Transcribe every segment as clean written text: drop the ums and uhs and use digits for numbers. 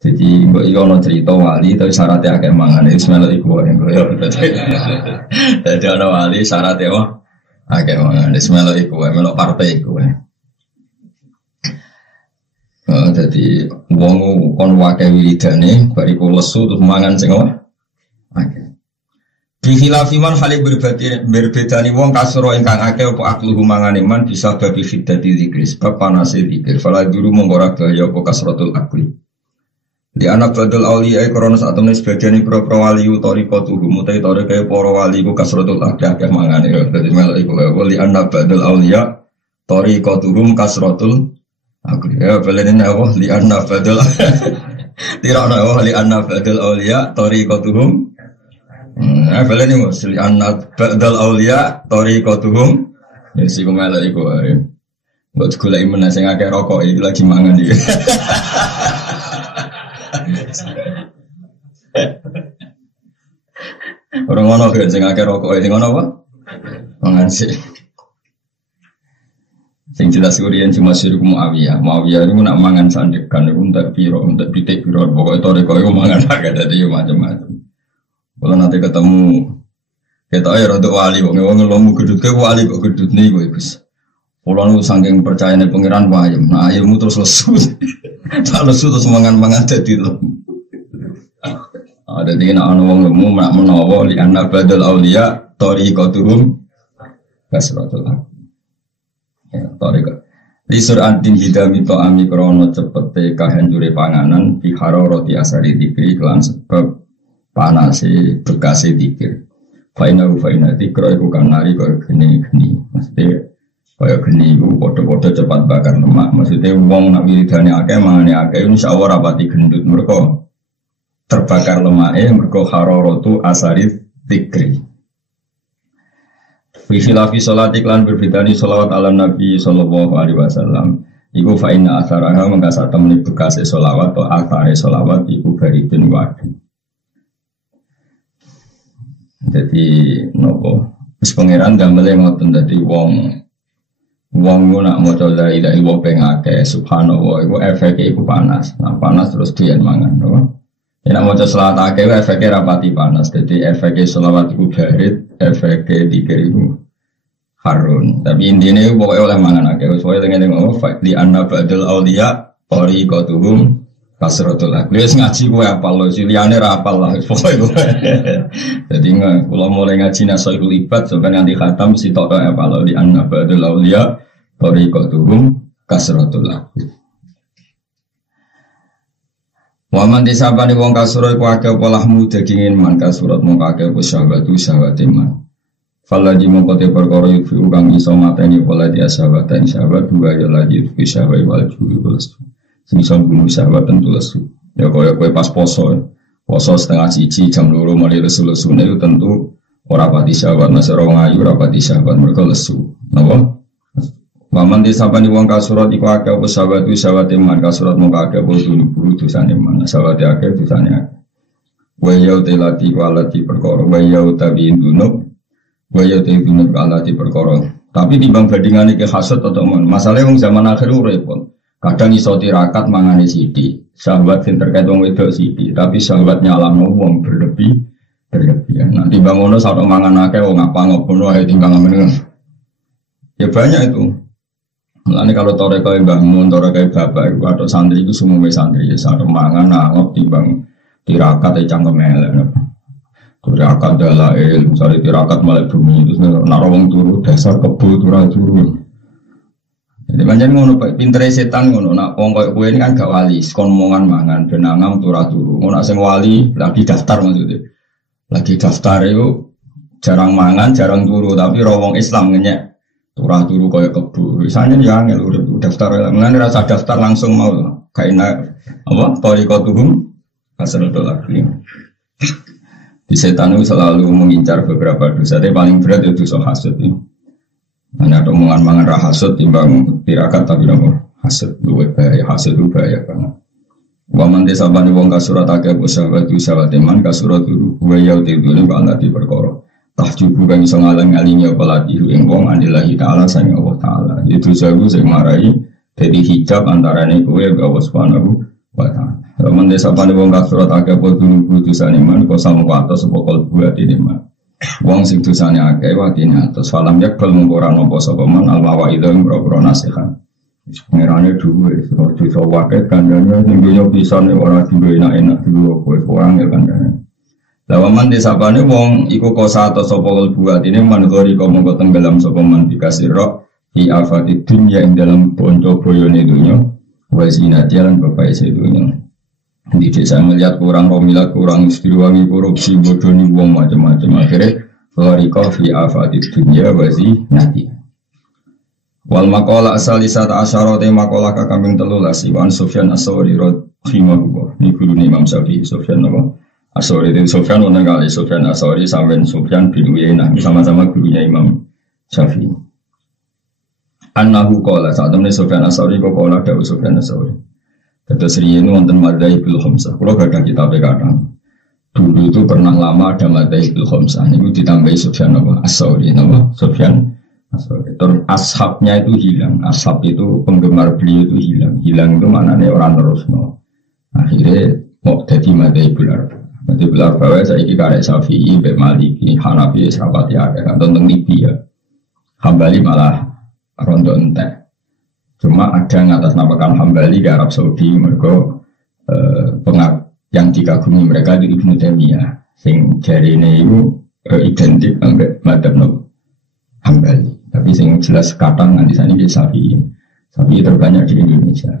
Jadi mbok iki ana cerita wali tapi syaratnya akeh mangan wis melok iku wae. Dadi ana wali syaratnya akeh mangan wis melok iku wae, melok partai iku wae. Jadi wong kon wae wiridane bariku lesu terus mangan sing akeh. Bihilafi man hale berbedani wong kasro ingkang akeh apa akluhu mangane man bisa babi fiddati zikri sebab panase zikir fala duru mung ora gaya apa kasratul akli di anak badal auliya krana sak temene sebagian pro wali utarika tuhu mutai tore kaya para wali ku kasratul akli akeh mangane dadi melok iku wali anak badal auliya tarika tuhum kasratul akli ya balene apa li anak badal tirana li anak badal auliya tarika tuhum Bala ni musli anak badal aulia tariqatuhum ya si kumala iku ae. Mbok golek men sing akeh rokok iki lagi mangan iki. Ora ngono kok sing akeh rokok iki ngono apa? Mangan sih. Sing jelas kurian cuma suruh Muawiyah. Muawiyah itu nak mangan sandekan iku entek piro, entek pitik piro, pokoke tariqah iku mangan akeh dadi macam-macam. Kalau nanti ketemu kita ayo rodok wali, wong ngelomu gedut ke wali kok gedut nih gue bos. Kalau nu saking percaya nih pangeran wayem, nah ayammu terus lesu, tak lesu terus mangan jadi lo. Ada tiga anak wong lemu nak menawa li anak badal aulia tariqatuhum kasratul haq. Ya tariqah. Di surah An-Hidami to'ami krono cepete kahancure panganan biharo roti asari dikri kelan sebab panasi bekasi dikir. Faina dikro iku kang nari kaya geni. Maksudnya kaya geni iku podo-podo cepat bakar lemak. Maksudnya wong nak wiridane akeh mangane akeh insyaallah rapati gendut mergo terbakar lemake mergo hararatu asari dikri. Fi khilafi salat iklan berbedani sholawat ala Nabi sallallahu alaihi wasallam. Iku faina asaraha mengasa temene bekasi sholawat atau athare sholawat iku baridun wadi. Jadi nopo wis pangeran damele ngoten dadi wong nak maca la ilaha illallah pengake subhanallah iku efeke iku panas. Nah panas terus doyan mangan no. Nek maca selawat akeh efeke rapati panas. Jadi efeke selawat iku barit, efeke dikir iku harun. Tapi intine pokoke oleh mangan akeh. Wis pokoke ngene ngomong li anna badal auliya tariqatuhum kasratul akli. Wis ngaji kowe apal lho, liyane ra apal lah pokoke kowe. Dadi kula mulai ngaji Nasaihul Ibad sampai nanti khatam mesti tok apal di annabadul auliya tariqatuhum kasratul akli. Wa man disabani wong kasura iku akeh polahmu dagingin man kasurat mung akeh syahwatu syahwatiman. Falaji mongkote perkara yufi kang iso mateni pola dia syahwatan syahwat dua ya lagi yufi syahwat wal juwi wal bisa bunuh sahabat tentu lesu. Ya kaya pas poso setengah cici jam 2 mulai lesu-lesu itu tentu ora pati sahabat nasara ngayu ora pati sahabat mereka lesu. Napa? Paman disapani wong kasurat iku akeh apa sahabat iman kasurat mung akeh buru dosane man sahabat akeh dosane akeh. Wa yau telati kualati perkara wa yau tabiin dunub wa yau tabiin dunub alati perkara. Tapi timbang bandingane ke hasad atau man masalah wong zaman akhir repot. Kadang iso tirakat mangane sithik, sahabat sing terkait wong wedok sithik, tapi sahabat nyalamno wong berlebihan. Nanti bangono sak mangan akeh wong apa ngono ae timbang men. Ya banyak itu. Mulane kalau tore kaya Mbah Mun, tore kaya bapak iku atau santri iku sumuwe santri ya sak mangan angop timbang tirakat e cangkem elek. Tirakat dalail, misale tirakat malah bumi terus nek wong turu dasar kebo turu. Jadi pancen ngono pintere setan ngono nak wong koyo kowe ini kan gak wali, kon mongan mangan ben angam turu. Ngono sing wali lagi daftar maksudnya. Lagi daftar itu jarang mangan, jarang turu, tapi wong Islam ngenyek turu koyo kebo. Wisane ya angel urip daftar, ngene rasa daftar langsung mau kaina apa tariqatuhum kasratul akli. Di setan itu selalu mengincar beberapa dosa, tapi paling berat itu dosa hasud ini. Hanya ada omongan mangan rahasud timbang tirakat tapi nopo hasud luwih bahaya, hasud itu bahaya banget. Wa man desabani wong kasurat akeh sahabat iman kasurat itu wa yautidune balati perkara. Tahjubu kang iso ngalang-alingi apa lati ing wong anillahi taala sang Allah taala. Itu jago sing marai dadi hijab antarane kowe mbek Allah Subhanahu wa taala. Roman desa pane wong kasurat akeh apa dulu dosane man kok samangka atos apa kalbu atine man. Wong sing dosane akeh watine atos falam yakbal mung ora nampa sapa man almawa idem boro nasihat. Pengerane duwe dosa wae kandhane ning dunya pisan ora duwe enak dulu kowe orang ya kandhane. Lawaman desa pane wong iku kosa atos sapa kalbu atine man gori kok mongko tenggelam sapa man dikasira di afati dunya ing dalam bonco boyone dunya wa zinati lan bapak sedunya. Di desa melihat kurang romilat, kurang istiwangi, korupsi, bodoni, wong macam-macam. Akhirnya, Floriko fi afati dunia wazi nanti. Wal makola asal disata asyarote makola kakambing telulas. Iwan Sufyan As-Sawri rahimahullah. Ini guru Imam Syafi'i. Sufyan apa? As-Sawri. Jadi Sufyan mana kali? Sufyan As-Sawri sampai Sufyan bin Uyainah. Sama-sama gurunya Imam Syafi'i. Annahu kola. Saat ini Sufyan As-Sawri kok kola dawu Sufyan As-Sawri. Terus riyen wonten Madzhabul Khamsah. Kalau gak ada kitab kadang. Dulu itu pernah lama ada Madzhabul Khamsah. Ini ditambahi Sufyan As-Sawri, Sufyan As-Sawri. Terus ashabnya itu hilang. Ashab itu penggemar beliau itu hilang. Hilang itu maknanya orang terusno. Akhirnya mau jadi Madzhabul Arba'ah. Madzhabul Arba'ah saiki karek Syafi'i, Mbak Maliki, Hanafi, sahabat ya kan tentang Libya. Hambali malah rondo entek. Cuma ada yang atas namakan Hambali ke Arab Saudi, mereka yang dikagumi mereka di Ibnu Taimiyah. Sing jari ini itu identik dengan madzhab Hambali. Tapi sing jelas kadang nanti sana di Syafi'i. Syafi'i terbanyak di Indonesia.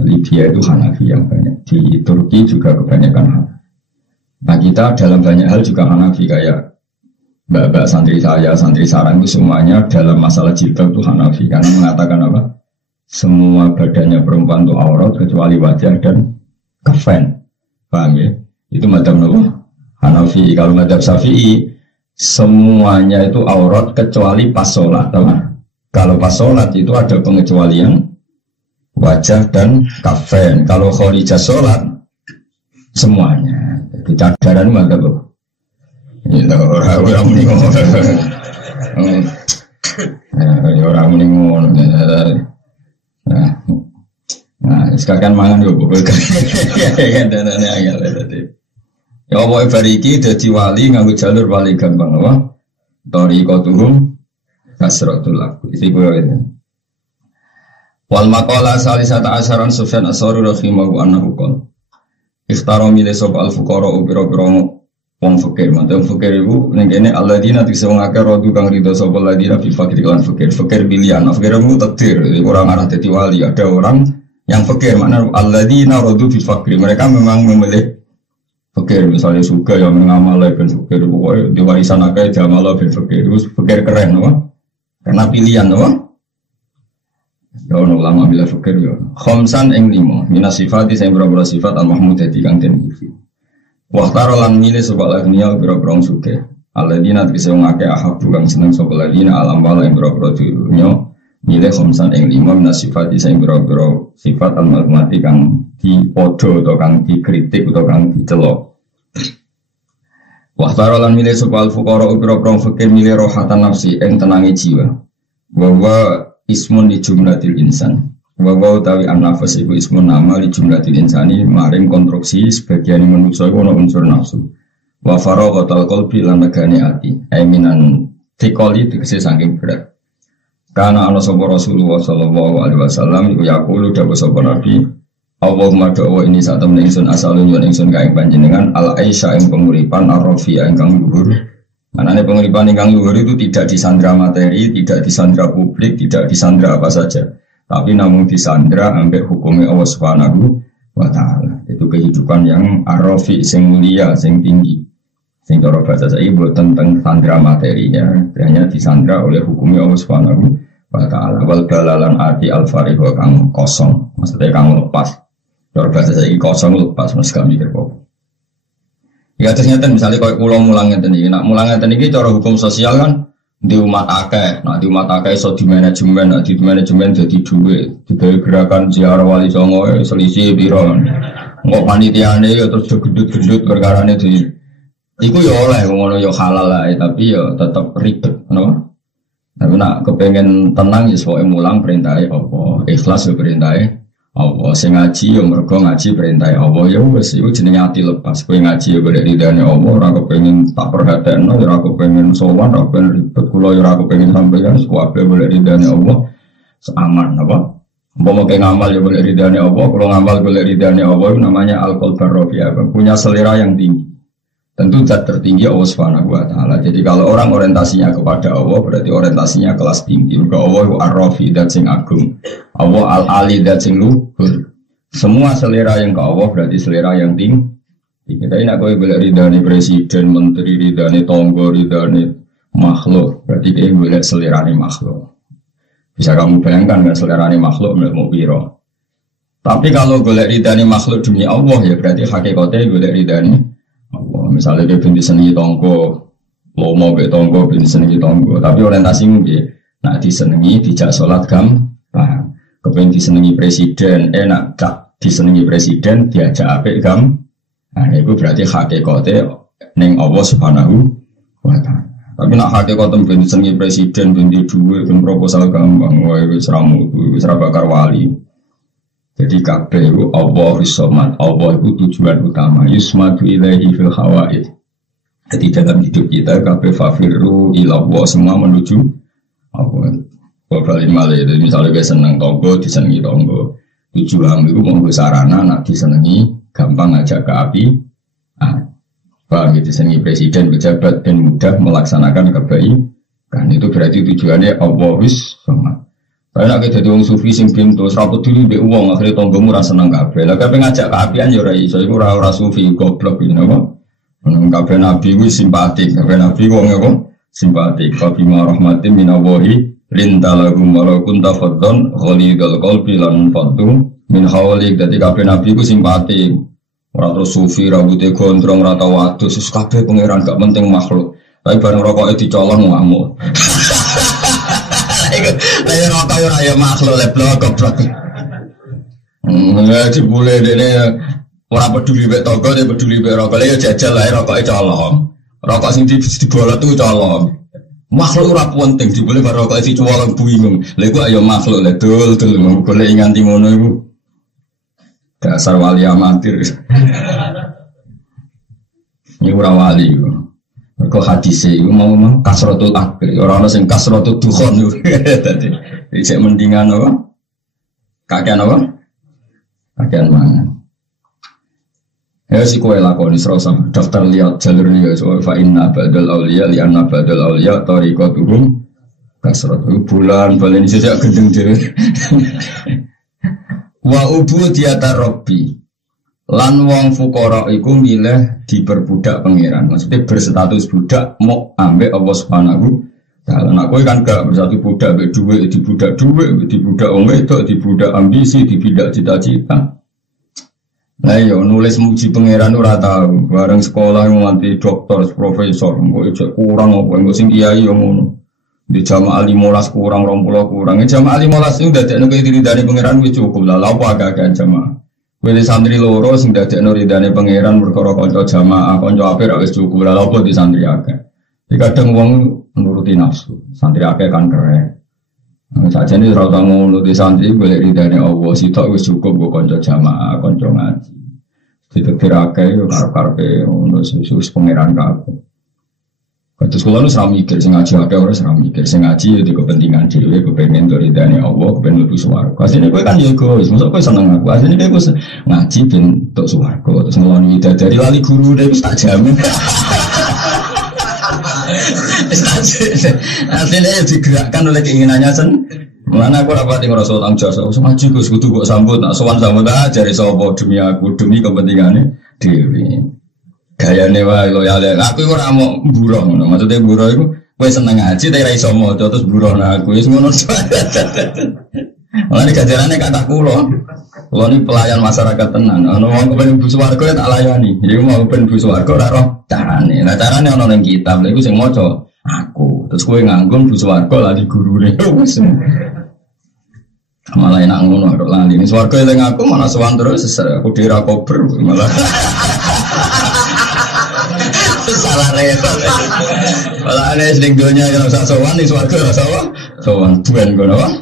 Libya itu Hanafi yang banyak. Di Turki juga kebanyakan Hanafi. Nah kita dalam banyak hal juga Hanafi kayak mbak-mbak santri saya, santri sarang itu semuanya dalam masalah jilbab itu Hanafi karena mengatakan apa? Semua badannya perempuan itu aurat kecuali wajah dan kafen. Paham ya? Itu madzhab Hanafi. Kalau madzhab Syafi'i semuanya itu aurat kecuali pas sholat. Kalau pas sholat itu ada pengecualian wajah dan kafen. Kalau khorijah sholat semuanya. Jadi cadaran madzhab apa? Ya orang meninggal, orang meninggal. Nah, sekarang mangan yo bobol kan. Ya danane angel tadi. Ya apa bariki dadi wali nganggo jalur wali gampang apa? Thariqatuhum kasratul laku. Iki kowe. Wal maqala salisata asharan Sufyan As-Sawri rahimahu annahu qol. Ikhtaro mile sop al-fuqara upira-pira wong fakir, mantan fakir ibu, nengkene alladzina tisawang akar rodu kang ridho sopal ladina fi fakir lan fakir, fakir pilihan, fakir itu takdir, orang arah jadi wali, ada orang yang fakir, mana alladzina rodu fi fakir, mereka memang memilih fakir, misalnya suka yang mengamal ben fakir, pokoknya di warisan akar jamal ben fakir, itu fakir keren, apa? Karena pilihan, apa? Ya ono ulama bila fakir ya, khamsan ing limo, minas sifati sing berapa sifat al-mahmudah di kang den iki. Waktaro lan milih sebab lagnial biro-biro suke. Aladina terkese ngake ahab bukan seneng sebab ladina alam wala yang biro-biro dunia. Milih khamsan yang 5 minasifat isa yang biro-biro sifat al-mahmati kang dipodo atau kang dikritik atau kang dicelok. Waktaro lan milih sebab al-fuqara biro-biro fakir milih rohatan nafsi yang tenangi jiwa. Bahwa ismun di jumlatil insan. Wawa utawi an-nafas iku ismun nama li jumlatil insani maring konstruksi sebagian manusia iku ana unsur nafsu. Wa faraghatal qalbi lan negane ati. Aiminan tikoli tegese saking berat. Karena ana sapa Rasulullah sallallahu alaihi wasallam iku yaqulu dawuh sapa Nabi, Allahumma doa ini saat temen ingsun asalun yon ingsun kaing panjenengan al aisha ing penguripan ar-rafi'a ingkang luhur. Manane penguripan ingkang luhur itu tidak disandra materi, tidak disandra publik, tidak disandra apa saja. Tapi namun disandra ambek hukumnya Allah Subhanahu wa ta'ala. Itu kehidupan yang arrofi, sing mulia, sing tinggi. Sing cara bahasa saya boten tentang sandra materinya, hanya disandra oleh hukumnya Allah Subhanahu wa ta'ala. Wal balalan arti al-farih kang kosong, maksudnya kang lepas. Cara bahasa saya kosong lepas, mas kami mikir kok. Ya ternyata misalnya kalau pulang mulang ngeten iki, nak mulang ngeten iki cara hukum sosial kan di umat akeh, nah di umat akeh so di manajemen, nah di manajemen jadi duit, digawe gerakan ziarah wali songo, selisih biro, nggak panitiane ya terus gendut-gendut perkarane di, iku ya oleh, ngono ya halal lah, tapi ya tetap ribet, no? Tapi nak kepengen tenang ya soalnya mulang perintahnya apa, ikhlas ya perintahnya Allah. Sing ngaji yo mergo ngaji perintah Allah ya wis iku jenenge ati lepas. Kowe ngaji yo golek ridane Allah, ora kepengin tak perhatekno, ora kepengin sowan, ora kepengin ribet kula, ora kepengin sampeyan kabeh golek ridane Allah. Aman apa? Umpama ke ngamal ya golek ridane Allah, kalau ngamal golek ridane Allah itu namanya al-qalbar rafi'ah, punya selera yang tinggi. Tentu zat tertinggi Allah Subhanahu wa taala. Jadi kalau orang orientasinya kepada Allah berarti orientasinya kelas tinggi. Maka Allah ar-rafi zat sing agung. Allah al-ali zat sing luhur. Semua selera yang ke Allah berarti selera yang tinggi. Kita ini aku boleh ridane presiden, menteri, ridane tonggo, ridane makhluk. Berarti dia boleh selerane makhluk. Bisa kamu bayangkan kan selerane makhluk mau piro. Tapi kalau boleh ridane makhluk demi Allah ya berarti hakikatnya boleh ridane Allah. Misalnya dia binti senengi tonggo, lomo be tonggo, binti senengi tonggo. Tapi orientasimu dia, nak disenengi dijak sholat gampang. Kepengen disenengi presiden, nak gak disenengi presiden diajak apik gampang. Nah itu berarti hakikatnya neng Allah Subhanahu wa taala. Tapi nak hakikatnya binti senengi presiden, binti duwe, binti proposal gampang, wah itu seramu, itu serabakar wali. Jadi kabeh itu Allah Somad, Allah itu tujuan utama. Yusmadu ilaihi fil hawaid. Jadi dalam hidup kita kabeh fafiru ilallah semua menuju Allah. Balik malah itu misalnya kita seneng tonggo, disenengi tonggo. Tujuan itu mau sarana, nak disenengi gampang ngajak ke api. Paham gitu, disenengi presiden, pejabat dan mudah melaksanakan kebaikan. Itu berarti tujuannya Allah Somad. Kalau nak kita jadi sufi sing pintu, seraput dulu be uang akhirnya tonggomu rasa seneng kabeh. Lah kabeh ngajak ke apian ya ora iso, iku ora sufi goblok iki napa. Kabeh nabi ku simpatik, kabeh nabi wong apa? Simpatik. Fa bima rahmatin minallahi lintalahum walau kunta faddan ghalidul qalbi lan faddu min hawlik. Dadi kabeh nabi ku simpatik. Ora terus sufi rambutnya gondrong ora tau wadus, kabeh pangeran gak penting makhluk. Tapi bareng rokoke dicolong ngamuk. Lha rokok ora ya makhluk leblok goblok. Ngaji boleh dene ora peduli mek tangga, dia peduli mek rokok. Lah ya jajal ae rokoke colong. Rokok sing dibolot tuh colong. Makhluk ora penting dibole karo rokoke dicolong bingung. Lha iku ayo makhluk le dul golek nganti ngono iku. Dasar wali amatir. Ini ora wali iku. Mereka hadisnya itu mau kasrotul akil, orang-orang yang kasrotul dukhon itu tadi, jadi mendingan apa? Kakean apa? Kakean mana? Ya si kue lakoni serasa daftar lihat jalur lihat soal fa'inna badal awliya li'anna badal awliya tariqatuhum kasrotul bulan balen sejak gendeng diri. Wa ubu diatar robbi. Lan wong fukara iku milih diperbudak pangeran. Maksudnya berstatus budak mau ambek Allah Subhanahu taala. Nek kowe kan gak bersatu budak mbek dhuwit, dibudak dhuwit, dibudak wong wedok, dibudak ambisi, dibudak cita-cita. Lah yo nulis muji pangeran ora tau. Bareng sekolah nganti doktor, profesor, kok kurang apa engko sing kiai yo ngono. Di jamaah 15 kurang 20 kurang. Jamaah 15 itu dadekno diridani pangeran wis cukup lah. Lha apa agak jamaah. Wili santri loro sing dadekno ridane pangeran perkara kanca jamaah kanca apik wis cukup lha opo di santri akeh. Iki kadang wong nuruti nafsu. Santri akeh kan keren. Sajane ora tau ngono di santri golek ridane Allah sitok wis cukup go kanca jamaah kanca ngaji. Ditetir akeh yo karep-karepe ngono susus pangeran kabeh. Kados kula nu ora mikir sing ngaji akeh ora mikir sing ngaji ya di kepentingan dhewe kepengin ridane Allah kepengin mlebu swarga. Asline kowe kan ya egois, mosok kowe seneng aku. Asline kowe ngaji ben tok swarga terus ngeloni dari lali guru wis tak jamin. Asline digerakkan oleh keinginannya Mulane aku rapati ngrasa tanggung jawab ngaji Gus kudu kok sambut nak sowan sambut aja jare sapa demi aku demi kepentingane dhewe. Gayane wae loyale. Aku ora mau buruh ngono. Maksudnya buruh iku kowe seneng ngaji tapi ra iso maca terus buruh nang aku wis ngono. Mulane gajarane kata kula. Kula ni pelayan masyarakat tenan. Ana wong kepen mlebu swarga tak layani. Iku mau ben mlebu swarga ora roh carane. Lah carane ana ning kitab. Lha iku sing maca aku. Terus kowe nganggung mlebu swarga lah di gurune. Wis. Malah enak ngono kok lali. Ning swarga eling aku malah sowan terus aku dira kober malah. Salah repot. Malah ana sing donya ora usah sowan ning swarga ora usah sowan. Sowan buan ngono wae.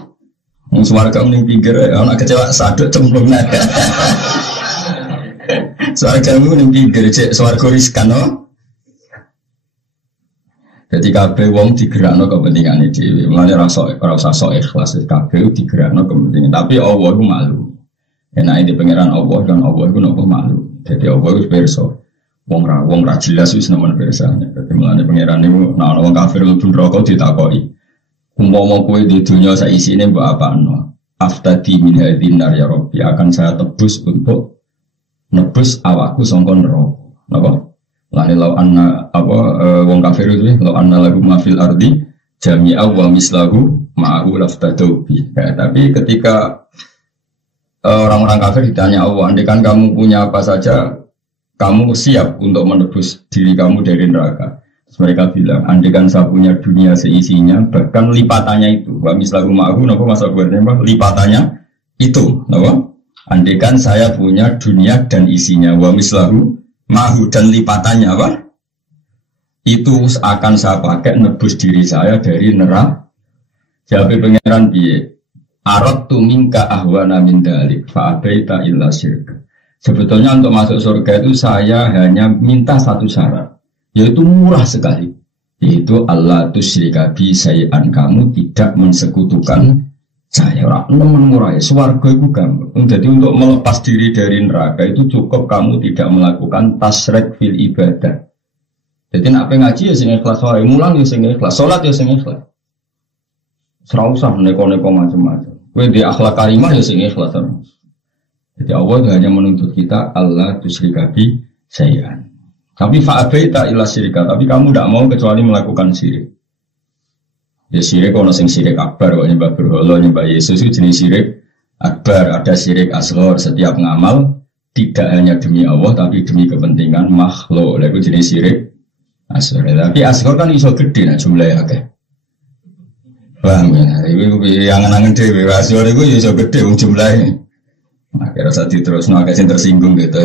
Wong swarga ning pinggir ana kecewa saduk cemplung nek. Swarga ning pinggir cek swarga riskan no. Jadi kabeh wong digerakno kepentingane dhewe. Mulane ora usah sok ikhlas kabeh digerakno kepentingan. Tapi Allah ku malu. Enake di pangeran Allah dan Allah iku nopo malu. Jadi Allah wis pirsa. Wong ra jelas wis nemen pirsane. Dadi mulane pangeran niku nek ana wong kafir mlebu neraka ditakoki. Umpama kowe di dunya sak isine mbok apakno? Aftadi min hadin nar ya Rabbi akan saya tebus untuk nebus awakku sangka neraka. Napa? Lani lau anna wong kafir itu lau anna lagu mafil ardi jami'a wa mislahu ma'ahu laftadau bi. Ya, tapi ketika orang-orang kafir ditanya Allah, andaikan kamu punya apa saja, kamu siap untuk menebus diri kamu dari neraka. Terus mereka bilang, andaikan saya punya dunia seisinya, bahkan lipatannya itu. Wa mislahu ma'ahu, napa masa gue nembak lipatannya itu, napa? Andaikan saya punya dunia dan isinya, wa mislahu mahu dan lipatannya apa? Itu akan saya pakai nebus diri saya dari neraka. Jadi pangeran piye? Aradtu minka ahwana min dalik fa abaita illa syirk. Sebetulnya untuk masuk surga itu saya hanya minta satu syarat, yaitu murah sekali. Yaitu Allah tusyrika bi syai'an, kamu tidak mensekutukan saya. Ora nemen murah, swarga iku gampang. Jadi untuk melepas diri dari neraka itu cukup kamu tidak melakukan tasyrek fil ibadah. Jadi nak ngaji ya sing ikhlas wae, mulang ya sing ikhlas, salat ya sing ikhlas. Ora usah neko-neko macam-macam. Kowe di akhlak karimah ya sing ikhlas. Jadi Allah hanya menuntut kita Allah tusyrika bi syai'an. Tapi fa abaita illa syirka, tapi kamu tidak mau kecuali melakukan syirik. Ya syirik ono sing syirik akbar, kok nyembah berhala, nyembah Yesus itu jenis syirik akbar. Ada syirik asghar, setiap ngamal tidak hanya demi Allah tapi demi kepentingan makhluk. Itu jenis syirik asghar. Tapi asghar kan iso gede nah jumlahnya akeh. Paham ya? Iku yang angen-angen dhewe asghar iku iso gede wong jumlahnya. Akhirnya saat diterusno akeh sing tersinggung gitu.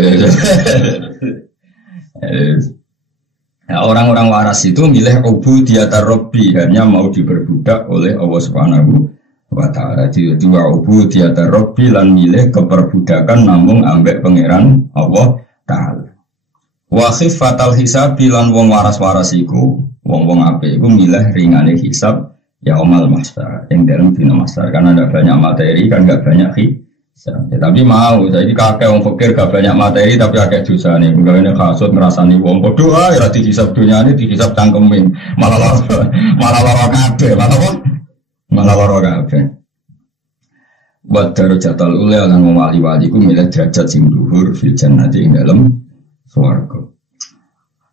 Nah, orang-orang waras itu milih ubudiyatar Rabbi, hanya mau diperbudak oleh Allah Subhanahu wa ta'ala. Jadi ubudiyatar Rabbi lan milih keperbudakan namung ambek pangeran Allah ta'ala. Wa khifatal hisab lan wong waras-waras iku, wong-wong apik iku milih ringane hisab ya amal mahsyar, yang dalam dina mahsyar karena ada banyak materi kan enggak banyak hisab. Ya, tapi mau, jadi kakek wong fakir gak banyak materi tapi akeh dosa nih. Mungkin kasut ngerasani wong podo ya dihisab dunia ini dihisab cangkemin malah lara kabeh, malah lara kabeh. Buat darajatul ula lan wali-wali ku milih derajat sing dhuwur fil jannati ing dalem swarga.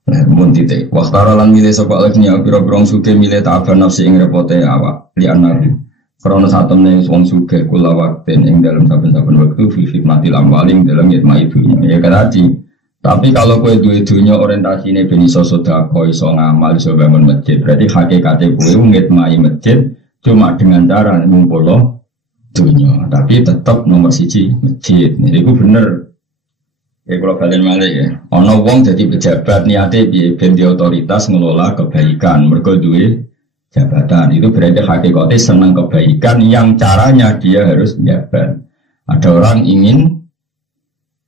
Nah, mun titik waqtara lan milih sapa alnya pira-pira suke milih ta'aban nafsi ing repote awak li anar. Karena saat temen wong sugih kula wakten ing dalam saben-saben waktu fi fitnatil amwaling dalam yatma idunya ya kan tadi. Tapi kalau kowe duwe dunya orientasine ben iso sedekah, iso ngamal, iso bangun masjid, berarti hakikate kowe ngitmai masjid cuma dengan cara ngumpulno dunya, tapi tetap nomor siji masjid. Niku bener. Ya kalau balen malih ya. Ana wong dadi pejabat niate piye ben di otoritas ngelola kebaikan, mergo duwe jabatan, itu berarti hakikatnya senang kebaikan yang caranya dia harus menjabat. Ada orang ingin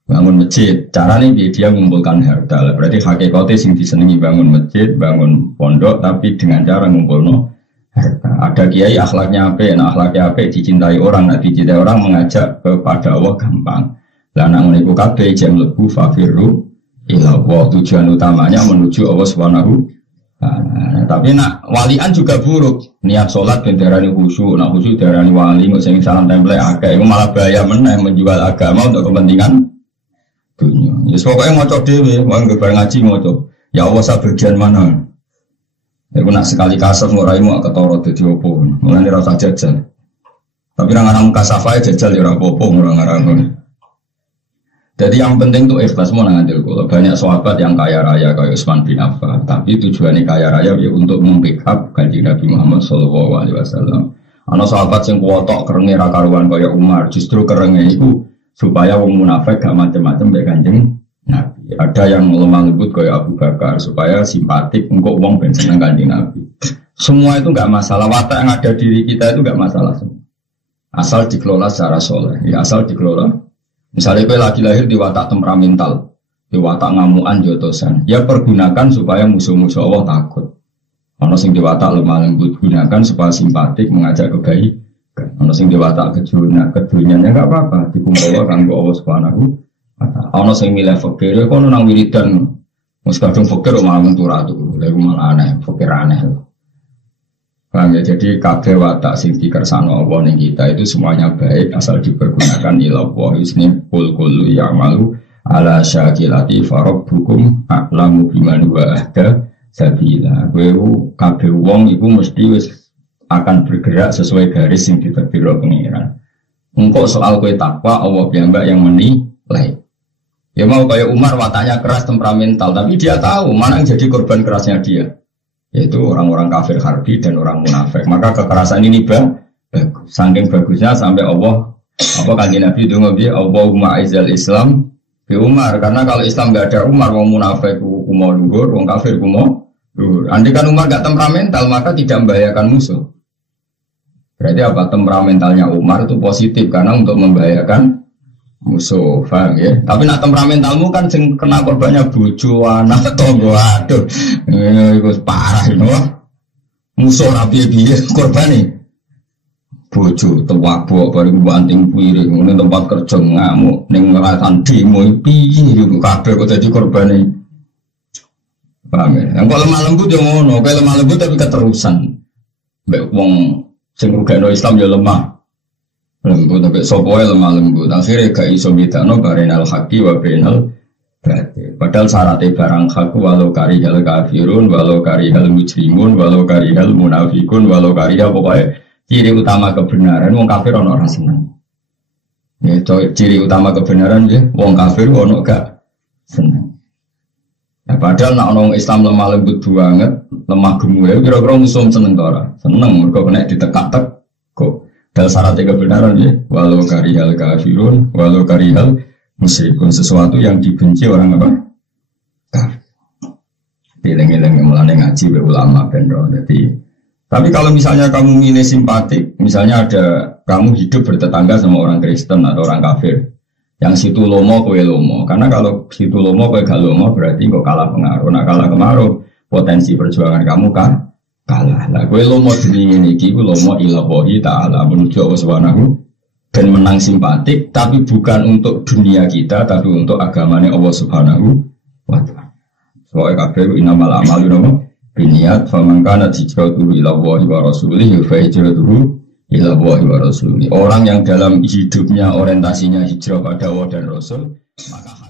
bangun masjid, caranya dia mengumpulkan harta. Berarti hakikatnya sing disenangi bangun masjid, bangun pondok, tapi dengan cara ngumpulno harta. Ada kiai akhlaknya apik, nah akhlaknya apik dicintai orang, nah dicintai orang mengajak kepada Allah gampang. Lah nang niku kabeh jam lebu fafiru ila Allah, tujuan utamanya menuju Allah Subhanahu. Nah, tapi nak walian juga buruk. Niat sholat ben darani khusyuk, nak khusyuk darani wali, nggak sing salam template agak, itu malah bahaya meneh menjual agama untuk kepentingan dunia. Ya pokoknya ngocok dewe, mau ngaji ngocok. Ya Allah saya bagian mana? Aku nak sekali kasar nguraimu ketoro dadi opo. Mulane ora usah jajal. Tapi orang kasafai jajal ya ora apa-apa orang-orang. Jadi yang penting tuh ikhlas mau ngantil kula. Banyak sahabat yang kaya raya kayak Utsman bin Affan, tapi tujuannya kaya raya ya untuk mempick-up Kanjeng Nabi Muhammad sallallahu alaihi wasallam. Ana sahabat sing kuwotok kerenge ra karuan kaya Umar, justru kerenge iku supaya wong munafik gak macam-macam mbek Kanjeng Nabi. Ada yang lemah lembut kaya Abu Bakar supaya simpatik engko wong ben seneng Kanjeng Nabi. Semua itu enggak masalah, watak yang ada diri kita itu enggak masalah semua. Asal dikelola secara soleh, ya asal dikelola. Misalnya kowe lagi lahir di watak temperamental, di watak ngamuan jotosan, ya pergunakan supaya musuh-musuh Allah takut. Ono sing di watak lemah lembut, gunakan supaya simpatik mengajak kebaikan. Ono sing di watak kedunianya enggak apa-apa, dikumpul kanggo Allah Subhanahu wa taala. Ono sing milih fakir, kono nang wiridan. Mus kadung fakir malah mentura tuh, lha malah aneh, fakir aneh. Paham ya? Jadi kabeh watak sing dikersano Allah ning kita itu semuanya baik asal dipergunakan ilallah isni kullu ya'malu ala syakilati farabbukum a'lamu biman wa ahda sabila. Kowe kabeh wong iku mesti wis akan bergerak sesuai garis yang diterbitkan pengiran. Engkau soal kowe takwa Allah piyambak yang menilai. Ya mau kayak Umar wataknya keras temperamental, tapi dia tahu mana yang jadi korban kerasnya dia. Yaitu orang-orang kafir harbi dan orang munafik. Maka kekerasan ini bagus. Saking bagusnya sampai Allah kanjeng Nabi itu ngopi Allahumma aizal Islam bi Umar. Karena kalau Islam nggak ada Umar, wong munafik kumo luhur, wong kafir kumo luhur. Andai kan Umar nggak temperamental, maka tidak membahayakan musuh. Berarti apa? Temperamentalnya Umar itu positif karena untuk membahayakan musuh, paham ya? Tapi nak temperamentalmu kan sing kena korbannya bojo, anak, tonggo, aduh, itu parah, you know? Musuh rapi-rapi korban nih, bojo, tewabok, baru banting piring, ini tempat kerja ngamuk, neng ngerasan demo, piye, kabeh kok jadi korban nih, paham ya? Yang kalau lemah lembut yang ngono, kalau lemah lembut tapi keterusan, baik wong sing rugano Islam ya lemah. Lembut tapi sopoe lemah lembut akhirnya gak iso bedakno barenal haqi wa bainal batil. Padahal syaratnya barang hak walau karihal kafirun walau karihal mujrimun walau karihal munafikun walau karihal pokoknya ciri utama kebenaran wong kafir ono ora seneng. Ya ciri utama kebenaran ya wong kafir ono gak seneng. Nah, padahal nak ono Islam lemah lembut banget, lemah gemuk kira-kira musuh seneng ora? Seneng mergo kena ditekak-tek kok. Dan syaratnya kebenaran ya, walau karihal kafirun, walau karihal musyrikun, sesuatu yang dibenci orang apa? Kafir. Pilih-pilih mulai ngaji be ulama bendo. Jadi, tapi kalau misalnya kamu milih simpatik, misalnya ada kamu hidup bertetangga sama orang Kristen atau orang kafir, yang situ lomo kowe lomo, karena kalau situ lomo kowe gak lomo berarti kok kalah pengaruh. Nah kalah pengaruh, potensi perjuangan kamu kan kalah. Lah kowe lomo jenenge niki ku lomo ilahi taala menuju Allah Subhanahu dan menang simpatik tapi bukan untuk dunia kita tapi untuk agamanya Allah Subhanahu wa taala. Soale kabeh inamal amalu nopo biniat faman kana hijratuhu ila Allah wa rasulih fa hijratuhu ila Allah wa rasulih. Orang yang dalam hidupnya orientasinya hijrah pada Allah dan Rasul maka